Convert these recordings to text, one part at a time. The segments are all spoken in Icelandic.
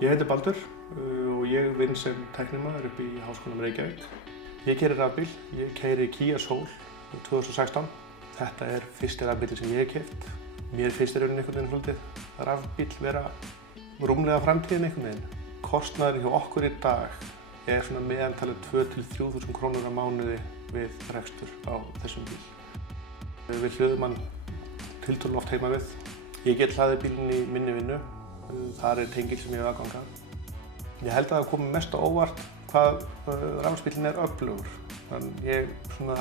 Ég heiti Baldur og ég vinn sem tæknimaður upp í Háskólanum Reykjavík. Ég keyri rafbíl, ég keyri Kia Soul 2016. Þetta er fyrsti rafbíll sem ég hef keypt. Mér finnst í rauninni einhvern veginn svolítið rafbíll vera rúmlega framtíðin einhvern veginn. Kostnaðurinn hjá okkur í dag er svona meðaltalið 2.000 til 3.000 krónur á mánuði við rekstur á þessum bíl. Við hlöðum hann tiltölulega oft heima við. Ég get hlaðið bílinn í minni vinnu. Þar er tengill sem ég hef aðgang að. Ég held að það komi mest á óvart hvað rafmagnsbíllinn er öflugur. Þannig ég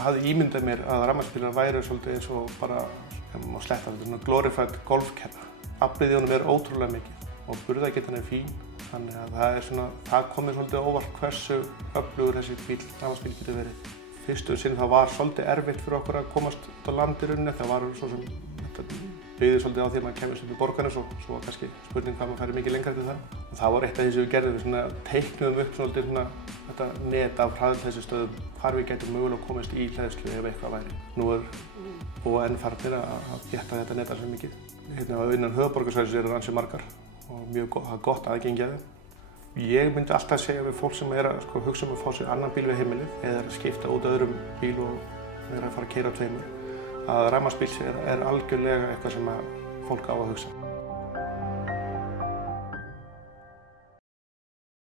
hafði ímyndað mér að rafmagnsbílarnir væru svolítið eins og bara, ef maður má sletta þetta, glorified golfkerra. Aflið í honum er ótrúlega mikið og burðargetan er fín. Þannig að það komið svolítið á óvart hversu öflugur þessi rafmagnsbíll getur verið. Fyrstu sinn það var svolítið erfitt fyrir okkur að komast út á land í rauninni. Það var svo sem þetta byggði svolítið á því að maður kemur upp í borgarnes og svo var kannski spurning hvað maður færi mikið lengra til það. Og það var eitt af því sem við gerðum, við teiknuðum upp svolítið þetta net af hraðhleðslustöðum hvar við gætum mögulega komist í hleðslu ef eitthvað væri. Nú er búið enn farnir að geta þetta net alveg mikið. Innan höfuðborgarsvæðisins eru ansi margar og mjög gott aðgengi að þeim. Ég myndi alltaf segja við fólk sem er að hugsa að fá sér annan bíl við heimilið eða að skipta út öðrum bíl og er að fara að keyra á tveimur, að rafmagnsbíll er algjörlega eitthvað sem fólk á að hugsa.